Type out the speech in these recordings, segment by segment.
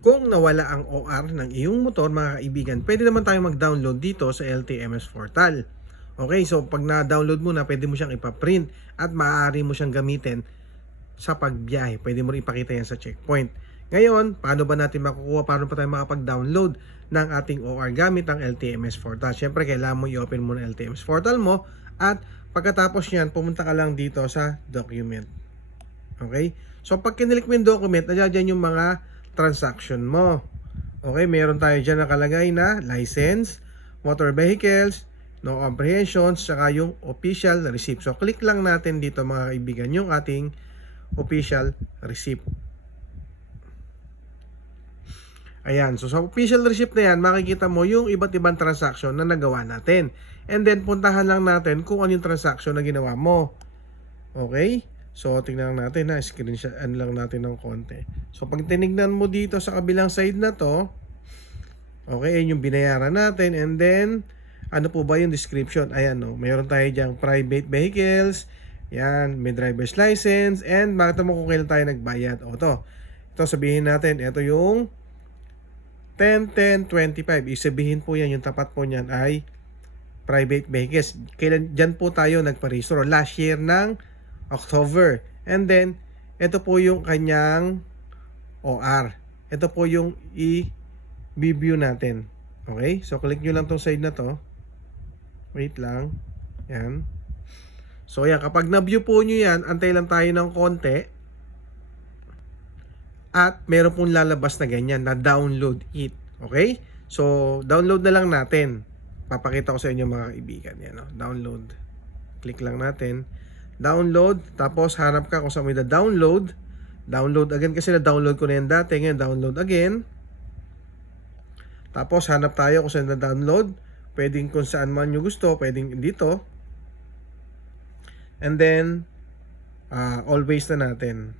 Kung nawala ang OR ng iyong motor mga kaibigan, pwede naman tayo mag-download dito sa LTMS portal. Okay, so pag na-download mo na, pwede mo siyang ipaprint at maaari mo siyang gamitin sa pagbiyahe. Pwede mo rin ipakita yan sa checkpoint. Ngayon, paano ba natin makukuha? Paano pa tayo makapag-download ng ating OR gamit ang LTMS portal? Siyempre, kailangan mo i-open mo ng LTMS portal mo at pagkatapos yan, pumunta ka lang dito sa document. Okay? So, pag kinilik mo yung document, nandiyan yung mga transaction mo. Okay, meron tayo dyan nakalagay na license, motor vehicles, no comprehensions, saka yung official receipt. So, click lang natin dito mga kaibigan yung ating official receipt. Ayan, so sa official receipt na yan, makikita mo yung iba't ibang transaction na nagawa natin. And then, puntahan lang natin kung ano yung transaction na ginawa mo. Okay? So, tingnan natin na, screenshot lang natin ng konti. So, pag tinignan mo dito sa kabilang side na to, okay, yun yung binayaran natin. And then, ano po ba yung description? Ayan, no, mayroon tayo dyang private vehicles, yan, may driver's license, and makita mo kung kailan tayo nagbayad. O, ito sabihin natin, ito yung 10-10-25. Isabihin po yan, yung tapat po niyan ay private vehicles. Kailan, dyan po tayo nagparehistro. Last year ng October. And then, ito po yung kanyang OR. Ito po yung i-view natin. Okay? So, click nyo lang tong side na to. Wait lang. Yan. So, yan. Kapag na-view po nyo yan, antay lang tayo ng konti. At meron pong lalabas na ganyan na download it. Okay? So, download na lang natin. Papakita ko sa inyo mga kaibigan. Yan, no? Download. Click lang natin. Download. Tapos, hanap ka kung saan may download. Download again kasi na-download ko na yan dati. Ngayon, download again. Tapos, hanap tayo kung saan na-download. Pwedeng kung saan man nyo gusto. Pwedeng dito. And then, always na natin.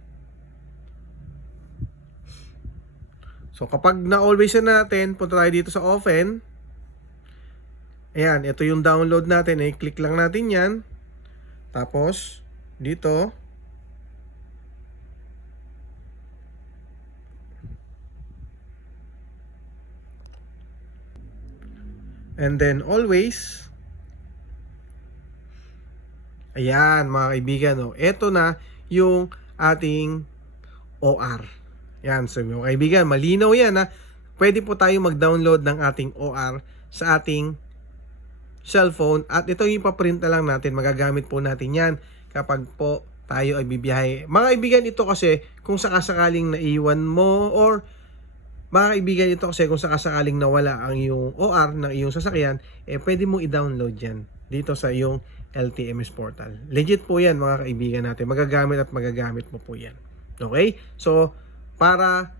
So, kapag na-always na natin, punta tayo dito sa open. Ayan, ito yung download natin. I-click lang natin yan. Tapos, dito. And then, always. Ayan, mga kaibigan. Oh. Ito na yung ating OR. Yan, so mga kaibigan, malinaw yan ha. Pwede po tayo mag-download ng ating OR sa ating cellphone at ito yung ipaprint na lang natin. Magagamit po natin yan kapag po tayo ay bibiyahe. Mga kaibigan, ito kasi kung sakasakaling naiwan mo or mga kaibigan, ito kasi kung sakasakaling nawala ang iyong OR ng iyong sasakyan, pwede mo i-download yan dito sa iyong LTMS portal. Legit po yan mga kaibigan natin. Magagamit at magagamit mo po yan. Okay? So, para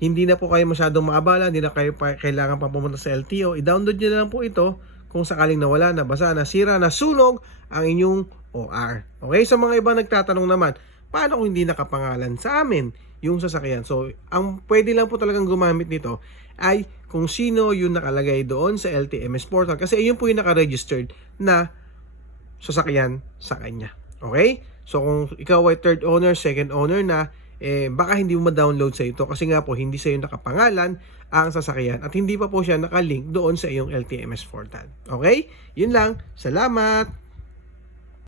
hindi na po kayo masyadong maabala, hindi na kayo kailangan pa pumunta sa LTO, i-download nyo na lang po ito kung sakaling nawala, nabasa, nasira, nasunog ang inyong OR. Okay? So mga iba nagtatanong naman, paano kung hindi nakapangalan sa amin yung sasakyan? So, ang pwede lang po talagang gumamit nito ay kung sino yung nakalagay doon sa LTMS portal kasi yun po yung naka-registered na sasakyan sa kanya. Okay? So kung ikaw ay third owner, second owner na, baka hindi mo ma-download sa ito kasi nga po hindi sa iyo nakapangalan ang sasakyan at hindi pa po siya nakalink doon sa iyong LTMS portal. Okay? Yun lang. Salamat!